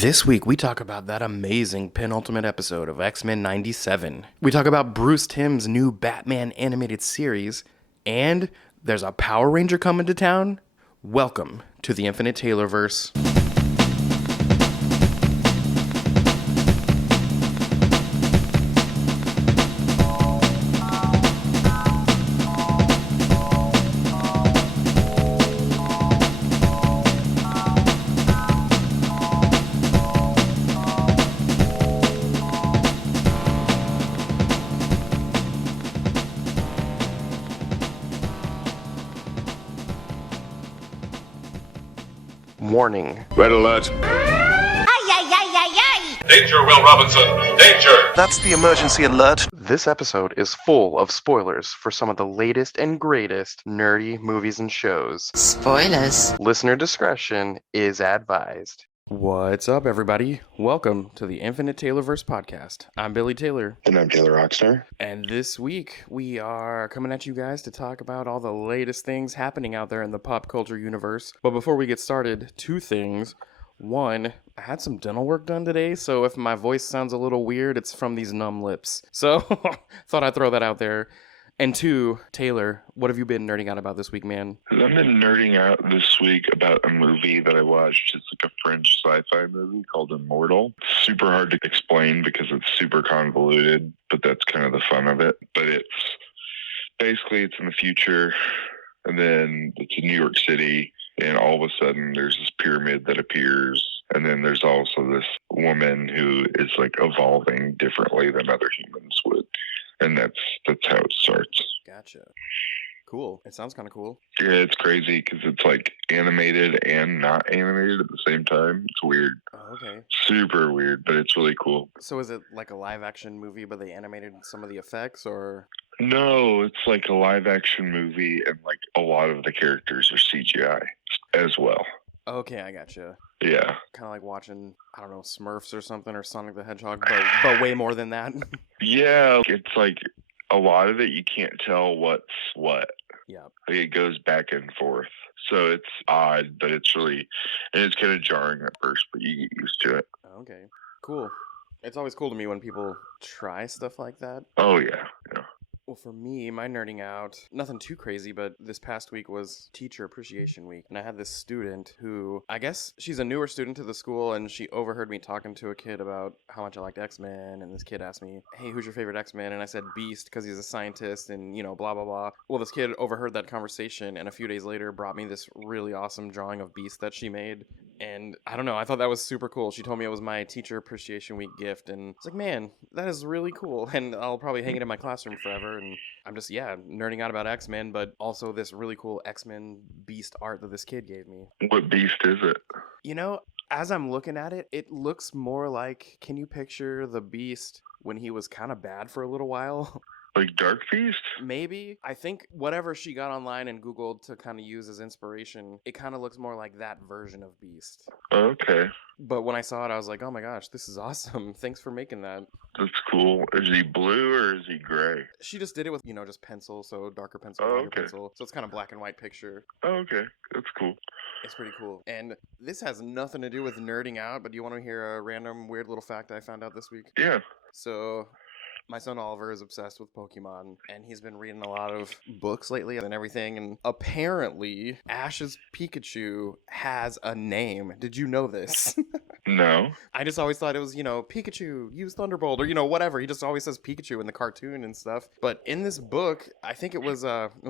This week, we talk about that amazing penultimate episode of X-Men 97. We talk about Bruce Timm's new Batman animated series, and there's a Power Ranger coming to town. Welcome to the Infinite Taylorverse. Warning. Red alert. Danger, Will Robinson! Danger! That's the emergency alert. This episode is full of spoilers for some of the latest and greatest nerdy movies and shows. Spoilers. Listener discretion is advised. What's up, everybody? Welcome to the Infinite Taylorverse podcast. I'm Billy Taylor. And I'm Taylor Rockstar. And this week, we are coming at you guys to talk about all the latest things happening out there in the pop culture universe. But before we get started, two things. One, I had some dental work done today, so if my voice sounds a little weird, it's from these numb lips. So, thought I'd throw that out there. And two, Taylor, what have you been nerding out about this week, man? I've been nerding out this week about a movie that I watched. It's like a French sci-fi movie called Immortal. It's super hard to explain because it's super convoluted, but that's kind of the fun of it. But it's in the future, and then it's in New York City, and all of a sudden there's this pyramid that appears, and then there's also this woman who is like evolving differently than other humans would. And that's how it starts. Gotcha. Cool. It sounds kind of cool. Yeah, it's crazy because it's like animated and not animated at the same time. It's weird. Oh, okay. Super weird, but it's really cool. So is it like a live action movie, but they animated some of the effects, or? No, it's like a live action movie, and like a lot of the characters are CGI as well. Okay, I gotcha. Yeah. Kind of like watching, I don't know, Smurfs or something, or Sonic the Hedgehog, but way more than that. Yeah, it's like a lot of it you can't tell what's what. Yeah. Like it goes back and forth. So it's odd, but it's really, and it's kind of jarring at first, but you get used to it. Okay, cool. It's always cool to me when people try stuff like that. Oh, yeah. Well, for me, my nerding out, nothing too crazy, but this past week was Teacher Appreciation Week. And I had this student who, I guess she's a newer student to the school, and she overheard me talking to a kid about how much I liked X-Men. And this kid asked me, hey, who's your favorite X-Men? And I said Beast because he's a scientist and, you know, blah, blah, blah. Well, this kid overheard that conversation, and a few days later brought me this really awesome drawing of Beast that she made. And I don't know, I thought that was super cool. She told me it was my Teacher Appreciation Week gift. And it's like, man, that is really cool. And I'll probably hang it in my classroom forever. And I'm just, nerding out about X-Men, but also this really cool X-Men Beast art that this kid gave me. What Beast is it? You know, as I'm looking at it, it looks more like, can you picture the Beast when he was kind of bad for a little while? Like Dark Beast? Maybe. I think whatever she got online and Googled to kind of use as inspiration, it kind of looks more like that version of Beast. Okay. But when I saw it, I was like, oh my gosh, this is awesome. Thanks for making that. That's cool. Is he blue or is he gray? She just did it with, just pencil, so darker pencil, Oh, lighter okay. pencil. So it's kind of black and white picture. Oh, okay. That's cool. It's pretty cool. And this has nothing to do with nerding out, but do you want to hear a random weird little fact I found out this week? Yeah. So my son Oliver is obsessed with Pokemon, and he's been reading a lot of books lately and everything, and apparently Ash's Pikachu has a name. Did you know this? No. I just always thought it was, Pikachu, use Thunderbolt, or, whatever. He just always says Pikachu in the cartoon and stuff. But in this book, I think it was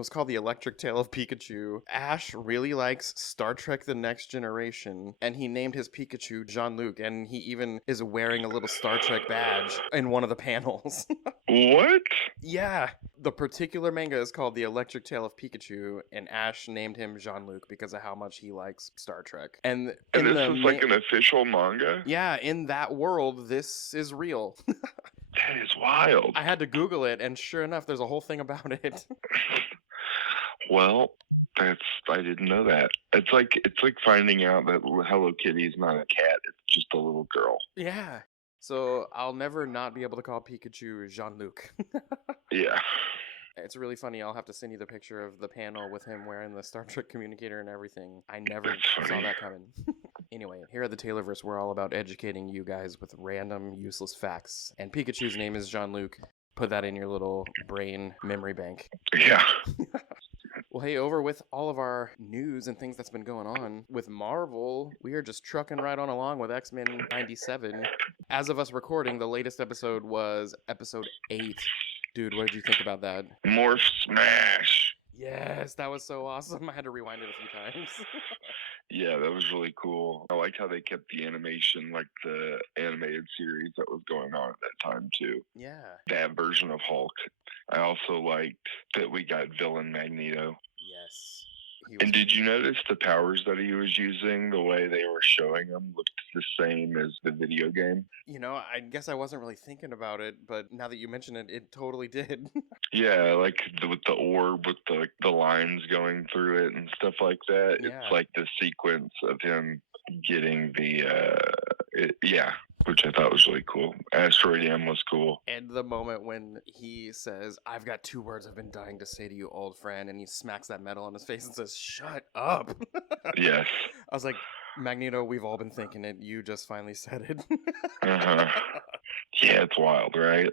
called The Electric Tale of Pikachu. Ash really likes Star Trek The Next Generation, and he named his Pikachu Jean-Luc, and he even is wearing a little Star Trek badge in one of the panels. What? Yeah. The particular manga is called The Electric Tale of Pikachu, and Ash named him Jean-Luc because of how much he likes Star Trek. And this is like an official manga? Yeah, in that world, this is real. That is wild. I had to Google it, and sure enough, there's a whole thing about it. Well, I didn't know that. It's like finding out that Hello Kitty is not a cat, it's just a little girl. Yeah. So I'll never not be able to call Pikachu Jean-Luc. Yeah. It's really funny. I'll have to send you the picture of the panel with him wearing the Star Trek communicator and everything. I never That's saw funny. that coming. Anyway, here at the Taylorverse, we're all about educating you guys with random, useless facts. And Pikachu's name is Jean-Luc. Put that in your little brain memory bank. Yeah. Well, hey, over with all of our news and things that's been going on with Marvel, we are just trucking right on along with X-Men 97. As of us recording, the latest episode was episode 8. Dude, what did you think about that? Morph Smash. Yes, that was so awesome. I had to rewind it a few times. Yeah, that was really cool. I liked how they kept the animation like the animated series that was going on at that time, too. Yeah. That version of Hulk. I also liked that we got villain Magneto. Yes. And did you notice the powers that he was using, the way they were showing them looked the same as the video game? You know, I guess I wasn't really thinking about it, but now that you mention it, it totally did. Yeah, like with the orb, with the lines going through it and stuff like that. Yeah. It's like the sequence of him getting which I thought was really cool. Asteroid M was cool. And the moment when he says, "I've got 2 words I've been dying to say to you, old friend," and he smacks that metal on his face and says, "Shut up." Yes. I was like, Magneto, we've all been thinking it. You just finally said it. Uh-huh. Yeah, it's wild, right?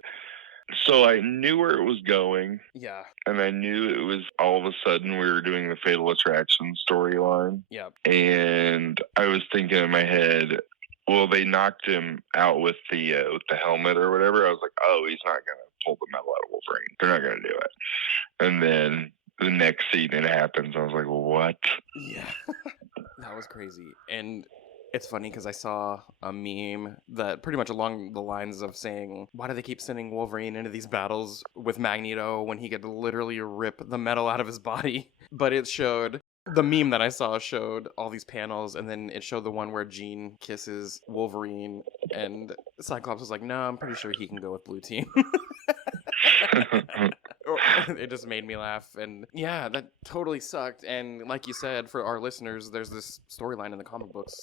So I knew where it was going, Yeah. and I knew it was all of a sudden we were doing the Fatal Attraction storyline. Yep. And I was thinking in my head, well, they knocked him out with the helmet or whatever. I was like, oh, he's not gonna pull the metal out of Wolverine. They're not gonna do it. And then the next scene it happens. I was like, what? Yeah. That was crazy. And it's funny because I saw a meme that pretty much along the lines of saying, why do they keep sending Wolverine into these battles with Magneto when he could literally rip the metal out of his body? But it showed, the meme that I saw showed all these panels, and then it showed the one where Jean kisses Wolverine, and Cyclops was like, no, I'm pretty sure he can go with Blue Team. It just made me laugh. And yeah, that totally sucked. And like you said, for our listeners, there's this storyline in the comic books,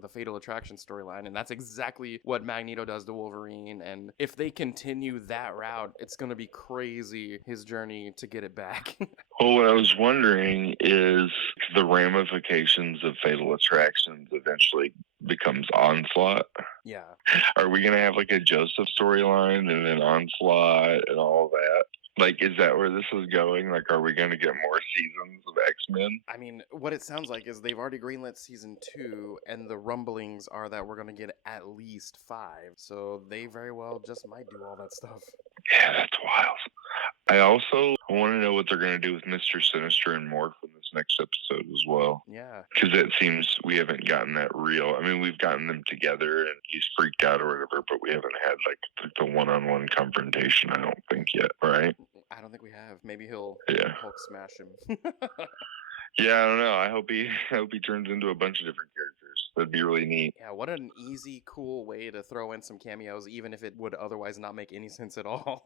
the Fatal Attraction storyline, and that's exactly what Magneto does to Wolverine. And if they continue that route, it's going to be crazy, his journey to get it back. Well, what I was wondering is the ramifications of Fatal Attractions eventually becomes Onslaught. Yeah. Are we going to have like a Joseph storyline and then Onslaught and all that? Like, is that where this is going? Like, are we going to get more seasons of X-Men? I mean, what it sounds like is they've already greenlit season 2, and the rumblings are that we're going to get at least 5. So they very well just might do all that stuff. Yeah, that's wild. I also want to know what they're going to do with Mr. Sinister and Morph in this next episode as well. Yeah. Because it seems we haven't gotten that real. I mean, we've gotten them together and he's freaked out or whatever, but we haven't had like the one-on-one confrontation, I don't think yet, right? I don't think we have. Maybe he'll Hulk smash him. Yeah, I don't know. I hope he turns into a bunch of different characters. That'd be really neat. Yeah, what an easy, cool way to throw in some cameos, even if it would otherwise not make any sense at all.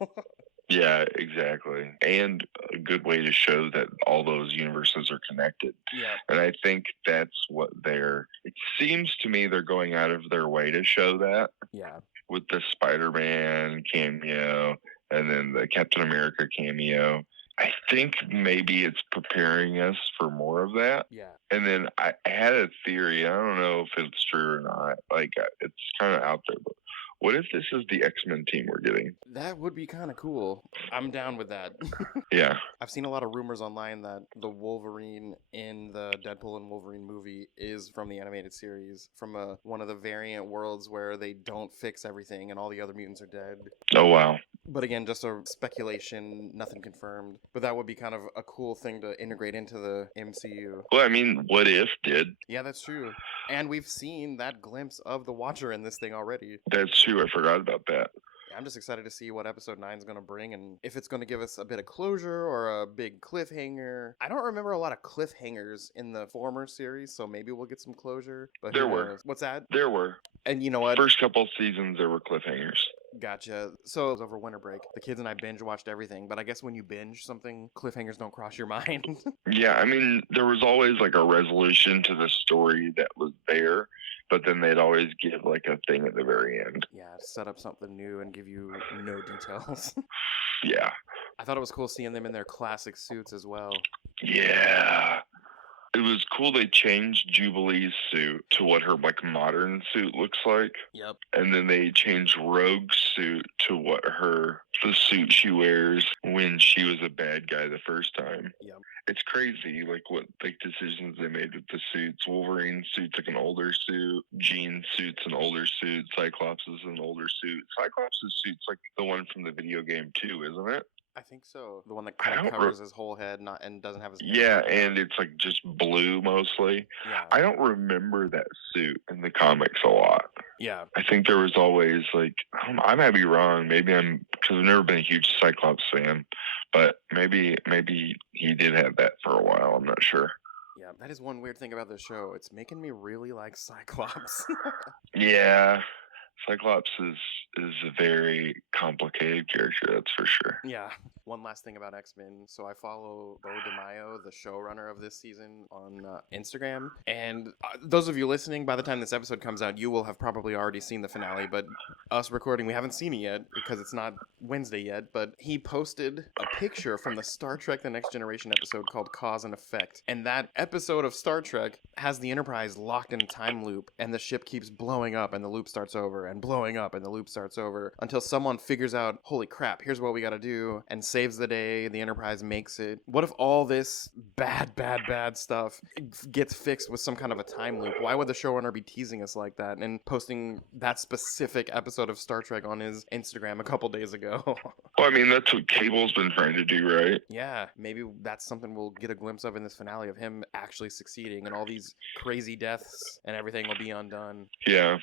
Yeah, exactly. And a good way to show that all those universes are connected. Yeah. And I think that's what it seems to me they're going out of their way to show that. Yeah. With the Spider-Man cameo and then the Captain America cameo. I think maybe it's preparing us for more of that. Yeah. And then I had a theory. I don't know if it's true or not. Like, it's kind of out there, but what if this is the X-Men team we're getting? That would be kind of cool. I'm down with that. Yeah. I've seen a lot of rumors online that the Wolverine in the Deadpool and Wolverine movie is from the animated series, from one of the variant worlds where they don't fix everything and all the other mutants are dead. Oh, wow. But again, just a speculation, nothing confirmed. But that would be kind of a cool thing to integrate into the MCU. Well, I mean, What If did. Yeah, that's true. And we've seen that glimpse of the Watcher in this thing already. That's true. I forgot about that. I'm just excited to see what episode 9 is going to bring and if it's going to give us a bit of closure or a big cliffhanger. I don't remember a lot of cliffhangers in the former series, so maybe we'll get some closure. But There were. What's that? There were. And you know what? First couple seasons, there were cliffhangers. Gotcha. So it was over winter break. The kids and I binge watched everything, but I guess when you binge something, cliffhangers don't cross your mind. Yeah, I mean, there was always like a resolution to the story that was there. but then they'd always give like a thing at the very end. Yeah, set up something new and give you no details. Yeah. I thought it was cool seeing them in their classic suits as well. Yeah. It was cool they changed Jubilee's suit to what her like modern suit looks like. Yep. And then they changed Rogue's suit to what the suit she wears when she was a bad guy the first time. Yep. It's crazy, like what like decisions they made with the suits. Wolverine's suit's like an older suit. Jean's suit's an older suit. Cyclops is an older suit. Cyclops' suit's like the one from the video game too, isn't it? I think so. The one that kind of covers his whole head, and doesn't have his. Yeah, and it's like just blue mostly. Yeah. I don't remember that suit in the comics a lot. Yeah. I think there was always like I might be wrong. Maybe because I've never been a huge Cyclops fan, but maybe he did have that for a while. I'm not sure. Yeah, that is one weird thing about this show. It's making me really like Cyclops. Yeah. Cyclops is a very complicated character, that's for sure. Yeah. One last thing about X-Men. So I follow Bo DeMaio, the showrunner of this season, on Instagram. And those of you listening, by the time this episode comes out, you will have probably already seen the finale. But us recording, we haven't seen it yet because it's not Wednesday yet. But he posted a picture from the Star Trek The Next Generation episode called Cause and Effect. And that episode of Star Trek has the Enterprise locked in a time loop. And the ship keeps blowing up and the loop starts over and blowing up and the loop starts over until someone figures out, holy crap, here's what we gotta do, and saves the day. The Enterprise makes it. What if all this bad stuff gets fixed with some kind of a time loop? Why would the showrunner be teasing us like that and posting that specific episode of Star Trek on his Instagram a couple days ago? Well, I mean, that's what Cable's been trying to do, right? Yeah, maybe that's something we'll get a glimpse of in this finale, of him actually succeeding and all these crazy deaths and everything will be undone. Yeah.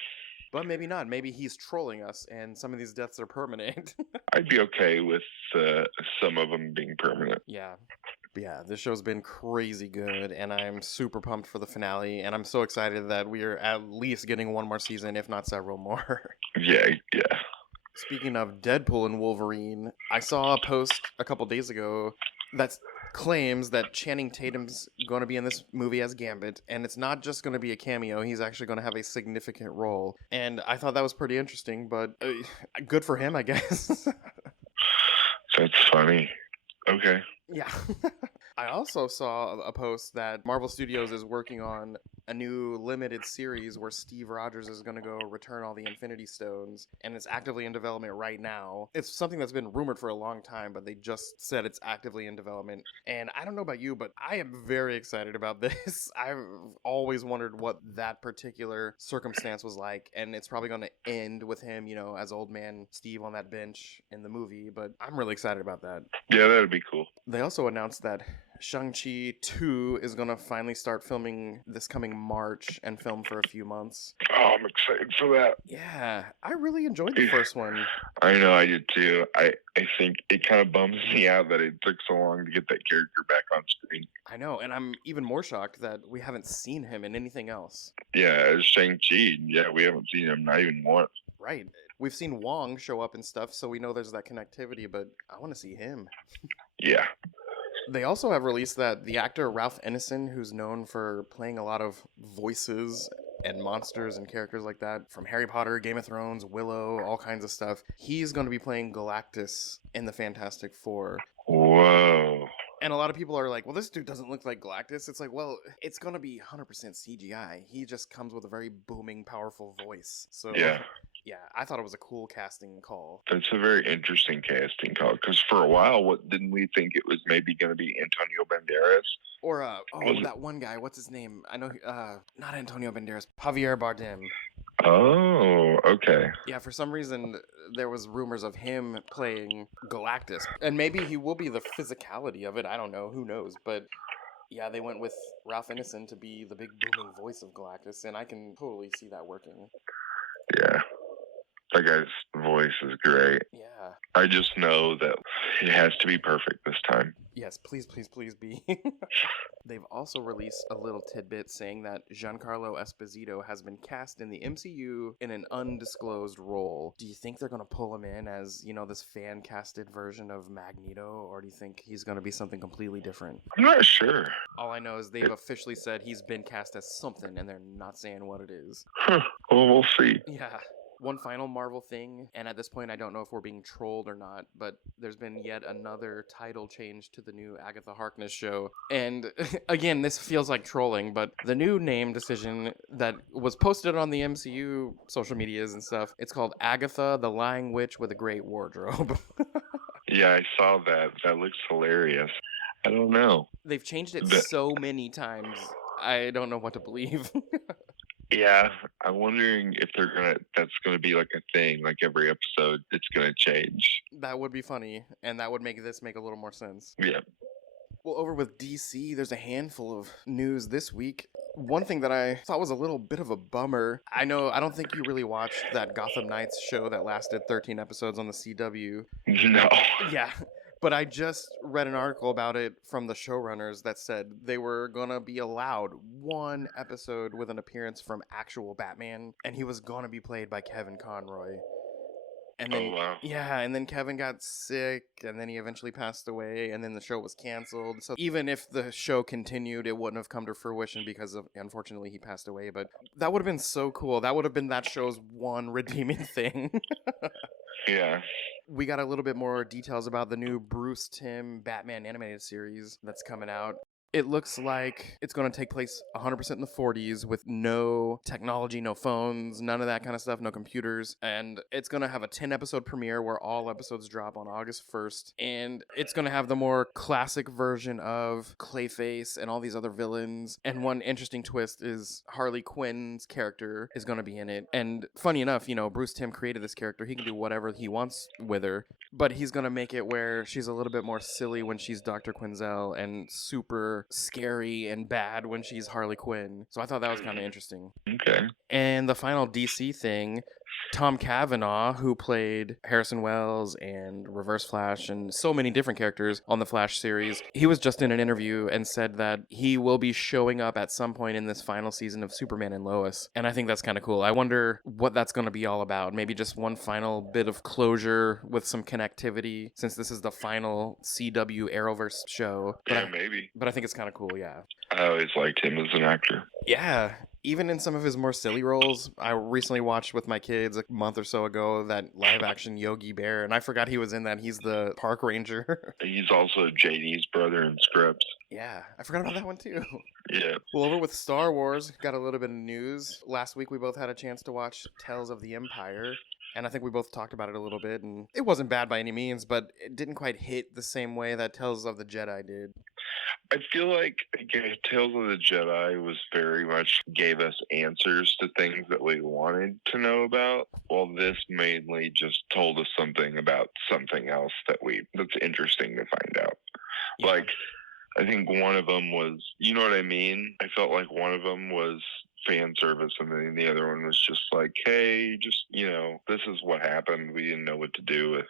But maybe not. Maybe he's trolling us and some of these deaths are permanent. I'd be okay with some of them being permanent. Yeah. Yeah, this show's been crazy good, and I'm super pumped for the finale, and I'm so excited that we are at least getting one more season, if not several more. Yeah. Speaking of Deadpool and Wolverine, I saw a post a couple days ago that claims that Channing Tatum's going to be in this movie as Gambit, and it's not just going to be a cameo, he's actually going to have a significant role. And I thought that was pretty interesting, but good for him, I guess. That's funny. Okay. Yeah. I also saw a post that Marvel Studios is working on a new limited series where Steve Rogers is going to go return all the Infinity Stones, and it's actively in development right now. It's something that's been rumored for a long time, but they just said it's actively in development. And I don't know about you, but I am very excited about this. I've always wondered what that particular circumstance was like, and it's probably going to end with him, as old man Steve on that bench in the movie, but I'm really excited about that. Yeah, that'd be cool. They also announced that Shang-Chi 2 is going to finally start filming this coming March and film for a few months. Oh, I'm excited for that. Yeah, I really enjoyed the first one. I know, I did too. I think it kind of bums me out that it took so long to get that character back on screen. I know, and I'm even more shocked that we haven't seen him in anything else. Yeah, as Shang-Chi, yeah, we haven't seen him not even once. Right. We've seen Wong show up and stuff, so we know there's that connectivity, but I want to see him. Yeah. They also have released that the actor Ralph Ineson, who's known for playing a lot of voices and monsters and characters like that from Harry Potter, Game of Thrones, Willow, all kinds of stuff, he's going to be playing Galactus in the Fantastic Four. Whoa. And a lot of people are like, well, this dude doesn't look like Galactus. It's like, well, it's going to be 100% CGI. He just comes with a very booming, powerful voice. So yeah, I thought it was a cool casting call. That's a very interesting casting call, because for a while, didn't we think it was maybe going to be Antonio Banderas? Or, that one guy, what's his name? I know, not Antonio Banderas, Javier Bardem. Oh, okay. Yeah, for some reason, there was rumors of him playing Galactus. And maybe he will be the physicality of it, I don't know, who knows, but... yeah, they went with Ralph Ineson to be the big booming voice of Galactus, and I can totally see that working. Yeah. That guy's voice is great. Yeah. I just know that it has to be perfect this time. Yes, please, please, please be. They've also released a little tidbit saying that Giancarlo Esposito has been cast in the MCU in an undisclosed role. Do you think they're going to pull him in as, this fan-casted version of Magneto, or do you think he's going to be something completely different? I'm not sure. All I know is they've officially said he's been cast as something, and they're not saying what it is. Huh. Well, we'll see. Yeah. One final Marvel thing, and at this point I don't know if we're being trolled or not, but there's been yet another title change to the new Agatha Harkness show. And again, this feels like trolling, but the new name decision that was posted on the MCU social medias and stuff, it's called Agatha, the Lying Witch with a Great Wardrobe. Yeah, I saw that. That looks hilarious. I don't know. They've changed it so many times. I don't know what to believe. Yeah, I'm wondering if that's gonna be like a thing, like every episode it's gonna change. That would be funny, and that would make this make a little more sense. Yeah. Well, over with DC, there's a handful of news this week. One thing that I thought was a little bit of a bummer, I don't think you really watched that Gotham Knights show that lasted 13 episodes on the CW. No. Yeah. But I just read an article about it from the showrunners that said they were going to be allowed one episode with an appearance from actual Batman, and he was going to be played by Kevin Conroy. And then, Oh, wow. yeah, and then Kevin got sick, and then he eventually passed away, and then the show was canceled. So even if the show continued, it wouldn't have come to fruition because unfortunately, he passed away. But that would have been so cool. That would have been that show's one redeeming thing. Yeah. We got a little bit more details about the new Bruce Timm Batman animated series that's coming out. It looks like it's going to take place 100% in the 40s with no technology, no phones, none of that kind of stuff, no computers. And it's going to have a 10-episode premiere where all episodes drop on August 1st. And it's going to have the more classic version of Clayface and all these other villains. And one interesting twist is Harley Quinn's character is going to be in it. And funny enough, Bruce Timm created this character. He can do whatever he wants with her. But he's going to make it where she's a little bit more silly when she's Dr. Quinzel and super scary and bad when she's Harley Quinn. So I thought that was kind of interesting. Okay. And the final DC thing, Tom Cavanaugh, who played Harrison Wells and Reverse Flash and so many different characters on the Flash series, he was just in an interview and said that he will be showing up at some point in this final season of Superman and Lois. And I think that's kind of cool. I wonder what that's going to be all about. Maybe just one final bit of closure with some connectivity, since this is the final CW Arrowverse show. Yeah, maybe. But I think it's kind of cool, yeah. I always liked him as an actor. Yeah, even in some of his more silly roles. I recently watched with my kids a month or so ago that live-action Yogi Bear, and I forgot he was in that. He's the park ranger. He's also JD's brother in Scripps. Yeah, I forgot about that one too. Yeah. Well, over with Star Wars, got a little bit of news. Last week we both had a chance to watch Tales of the Empire. And I think we both talked about it a little bit, and it wasn't bad by any means, but it didn't quite hit the same way that Tales of the Jedi did. I feel like Tales of the Jedi was very much gave us answers to things that we wanted to know about, while this mainly just told us something about something else that's interesting to find out. Yeah. Like, I think one of them was, you know what I mean? I felt like one of them was fan service, and then the other one was just like, hey, just, this is what happened. We didn't know what to do with.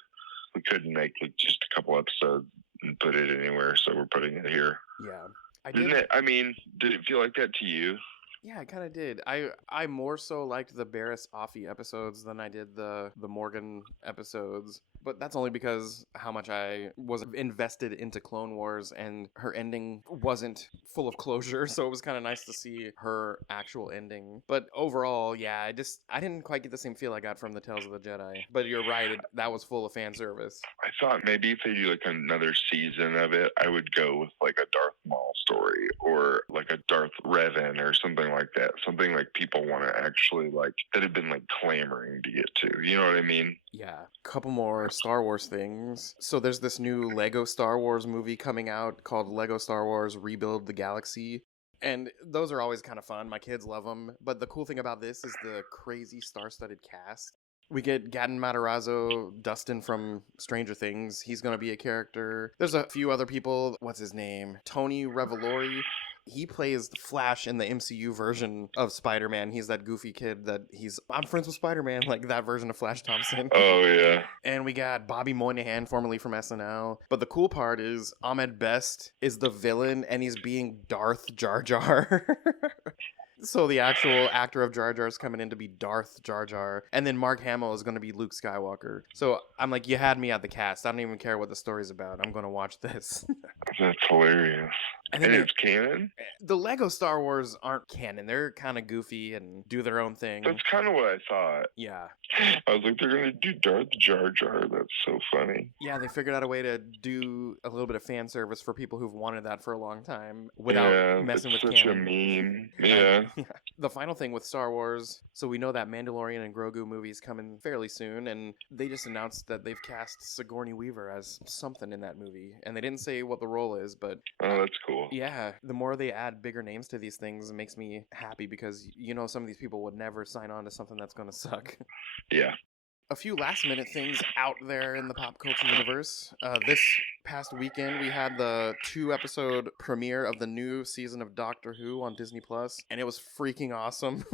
We couldn't make just a couple episodes and put it anywhere, so we're putting it here. Yeah. Did it feel like that to you? Yeah, I kind of did. I more so liked the Barriss Offee episodes than I did the Morgan episodes. But that's only because how much I was invested into Clone Wars, and her ending wasn't full of closure, so it was kind of nice to see her actual ending. But overall, yeah, I didn't quite get the same feel I got from the Tales of the Jedi. But you're right, that was full of fan service. I thought maybe if they do like another season of it, I would go with like a Darth Maul story or like a Darth Revan or something like that. Something like people want to actually like, that have been like clamoring to get to. You know what I mean? Yeah. Couple more Star Wars things. So there's this new Lego Star Wars movie coming out called Lego Star Wars Rebuild the Galaxy. And those are always kind of fun. My kids love them. But the cool thing about this is the crazy star-studded cast. We get Gaten Matarazzo, Dustin from Stranger Things. He's going to be a character. There's a few other people. What's his name? Tony Revolori, He plays Flash in the MCU version of Spider-Man. He's that goofy kid I'm friends with Spider-Man, like that version of Flash Thompson. Oh, yeah. And we got Bobby Moynihan, formerly from SNL. But the cool part is Ahmed Best is the villain, and he's being Darth Jar Jar. So the actual actor of Jar Jar is coming in to be Darth Jar Jar. And then Mark Hamill is going to be Luke Skywalker. So I'm like, you had me at the cast. I don't even care what the story's about. I'm going to watch this. That's hilarious. And And then it's canon? the Lego Star Wars aren't canon. They're kind of goofy and do their own thing. That's kind of what I thought. Yeah. I was like, they're going to do Darth Jar Jar. That's so funny. Yeah, they figured out a way to do a little bit of fan service for people who've wanted that for a long time without messing with such canon. a meme. Yeah. The final thing with Star Wars, so we know that Mandalorian and Grogu movie's coming fairly soon, and they just announced that they've cast Sigourney Weaver as something in that movie. And they didn't say what the role is, but Oh, that's cool. yeah, the more they add bigger names to these things, it makes me happy because some of these people would never sign on to something that's going to suck. Yeah. A few last minute things out there in the pop culture universe. This past weekend, we had the 2-episode premiere of the new season of Doctor Who on Disney Plus, and it was freaking awesome.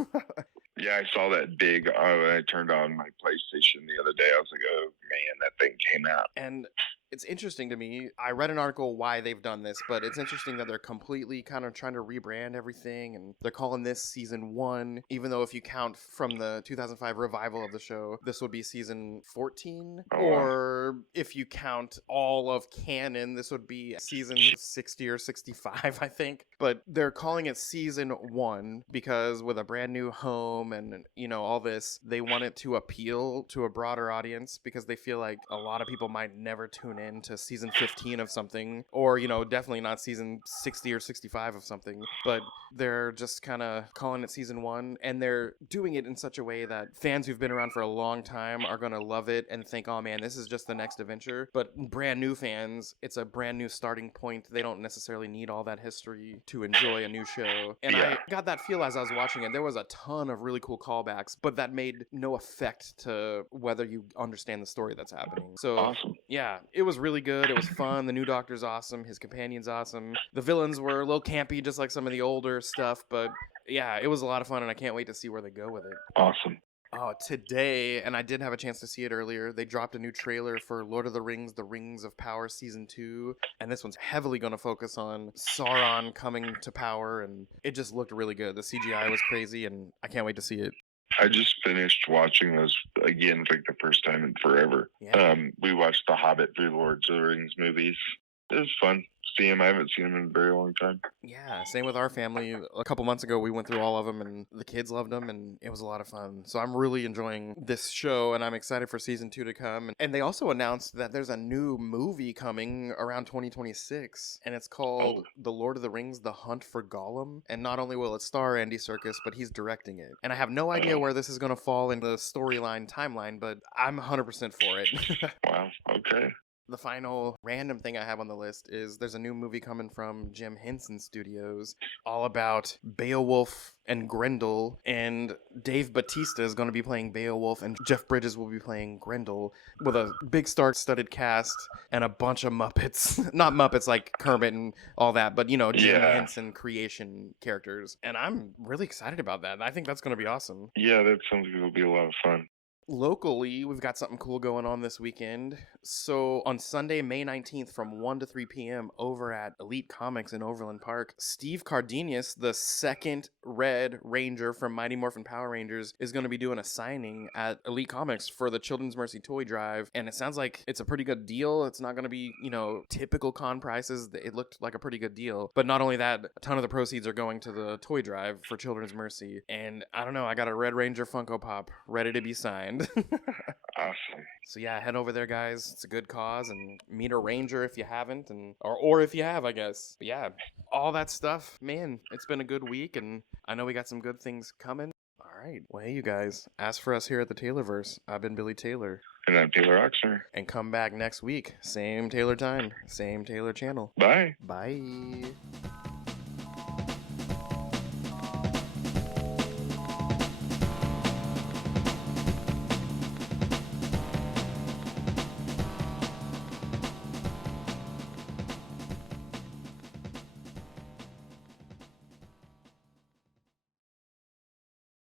Yeah, I saw that big. When I turned on my PlayStation the other day, I was like, oh, man, that thing came out. And it's interesting to me. I read an article why they've done this, but it's interesting that they're completely kind of trying to rebrand everything, and they're calling this season 1, even though if you count from the 2005 revival of the show, this would be season 14. Oh, or if you count all of canon, this would be season 60 or 65, I think. But they're calling it season 1 because with a brand new home and all this, they want it to appeal to a broader audience because they feel like a lot of people might never tune in to season 15 of something, or definitely not season 60 or 65 of something, but they're just kind of calling it season 1, and they're doing it in such a way that fans who've been around for a long time are going to love it and think, oh man, this is just the next adventure. But brand new fans, it's a brand new starting point. They don't necessarily need all that history to enjoy a new show. And Yeah. I got that feel as I was watching it. There was a ton of really cool callbacks, but that made no effect to whether you understand the story that's happening. So Awesome. yeah, it was really good. It was fun. The new Doctor's awesome. His companion's awesome. The villains were a little campy, just like some of the older stuff, but yeah, it was a lot of fun, and I can't wait to see where they go with it. Awesome. Oh, today, and I did have a chance to see it earlier, they dropped a new trailer for Lord of the Rings, The Rings of Power Season 2, and this one's heavily going to focus on Sauron coming to power, and it just looked really good. The CGI was crazy, and I can't wait to see it. I just finished watching those again for like the first time in forever. Yeah. We watched the Hobbit through Lord of the Rings movies. It was fun. See him. I haven't seen him in a very long time. Yeah, same with our family. A couple months ago, we went through all of them, and the kids loved them, and it was a lot of fun. So I'm really enjoying this show, and I'm excited for season 2 to come. And they also announced that there's a new movie coming around 2026, and it's called The Lord of the Rings: The Hunt for Gollum. And not only will it star Andy Serkis, but he's directing it. And I have no idea where this is going to fall in the storyline timeline, but I'm 100% for it. Wow. Okay. The final random thing I have on the list is there's a new movie coming from Jim Henson Studios all about Beowulf and Grendel, and Dave Bautista is going to be playing Beowulf, and Jeff Bridges will be playing Grendel, with a big star-studded cast and a bunch of Muppets. Not Muppets like Kermit and all that, but Jim Henson creation characters. And I'm really excited about that. I think that's going to be awesome. Yeah, that sounds like it'll be a lot of fun. Locally, we've got something cool going on this weekend. So on Sunday, May 19th from 1 to 3 p.m. over at Elite Comics in Overland Park, Steve Cardenas, the second Red Ranger from Mighty Morphin Power Rangers, is going to be doing a signing at Elite Comics for the Children's Mercy Toy Drive. And it sounds like it's a pretty good deal. It's not going to be, typical con prices. It looked like a pretty good deal. But not only that, a ton of the proceeds are going to the toy drive for Children's Mercy. And I don't know, I got a Red Ranger Funko Pop ready to be signed. Awesome. So yeah, head over there, guys. It's a good cause, and meet a ranger if you haven't, or if you have, I guess. But yeah, all that stuff, man. It's been a good week, and I know we got some good things coming. All right, well, hey, you guys. As for us here at the Taylorverse, I've been Billy Taylor, And I'm Taylor Oxner. and come back next week, same Taylor time, same Taylor channel. Bye. Bye.